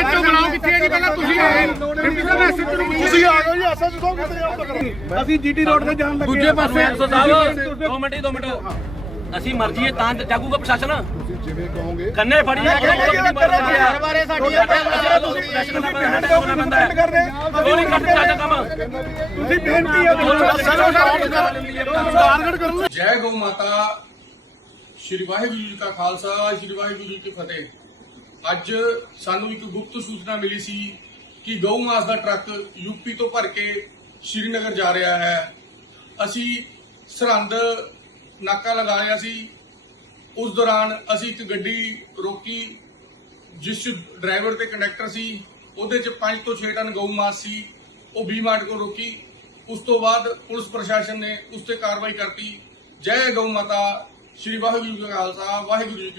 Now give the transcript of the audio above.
ਤੁਸੀਂ ਆ ਗਏ। ਜੀ ਐਸਐਸ ਤੋਂ ਕਿਤੇ ਆਉਂਦਾ ਕਰੋ ਅਸੀਂ ਜੀਟੀ ਰੋਡ ਤੇ ਜਾਣ ਲੱਗੇ ਦੂਜੇ ਪਾਸੇ ਸਾਹਿਬ ਦੋ ਮਿੰਟ ਜੀ, ਦੋ ਮਿੰਟ। ਅਸੀਂ ਮਰਜ਼ੀ ਹੈ ਤਾਂ ਜਾਗੂਗਾ ਪ੍ਰਸ਼ਾਸਨ। ਜਿਵੇਂ ਕਹੋਗੇ। ਕੰਨੇ ਫੜੀ ਹਰ ਬਾਰੇ ਸਾਡੀ ਗੋਲੀ ਕੱਟ ਸਾਡਾ ਕੰਮ। ਤੁਸੀਂ ਬੇਨਤੀ ਹੈ ਟਾਰਗੇਟ ਕਰੋ ਜੈ ਗਊ ਮਾਤਾ। ਸ਼੍ਰੀ ਵਾਹਿਗੁਰੂ ਜੀ ਕਾ ਖਾਲਸਾ ਸ਼੍ਰੀ ਵਾਹਿਗੁਰੂ ਜੀ ਕੀ ਫਤਿਹ। ਅੱਜ ਸਾਨੂੰ ਇੱਕ ਗੁਪਤ ਸੂਚਨਾ ਮਿਲੀ ਸੀ ਕਿ ਗਊ ਮਾਸ ਦਾ ਟਰੱਕ ਯੂਪੀ ਤੋਂ ਭਰ ਕੇ ਸ਼੍ਰੀਨਗਰ ਜਾ ਰਿਹਾ ਹੈ। ਅਸੀਂ ਸਰਹੰਦ ਨਾਕਾ ਲਗਾਇਆ ਸੀ। ਉਸ ਦੌਰਾਨ ਅਸੀਂ ਇੱਕ ਗੱਡੀ ਰੋਕੀ, ਜਿਸ 'ਚ ਡਰਾਈਵਰ ਤੇ ਕੰਡਕਟਰ ਸੀ, ਉਹਦੇ 'ਚ 5 ਤੋਂ 6 ਟਨ ਗਊ ਮਾਸ ਸੀ। ਉਹ ਵੀ ਮਾਰਟ ਕੋਲ ਰੋਕੀ। ਉਸ ਤੋਂ ਬਾਅਦ ਪੁਲਿਸ ਪ੍ਰਸ਼ਾਸਨ ਨੇ ਉਸ ਤੇ ਕਾਰਵਾਈ ਕਰਤੀ। ਜੈ ਗਊ ਮਾਤਾ, ਸ਼੍ਰੀ ਵਾਹਿਗੁਰੂ ਜੀ ਕਾ ਖਾਲਸਾ, ਵਾਹਿਗੁਰੂ ਜੀ ਕੀ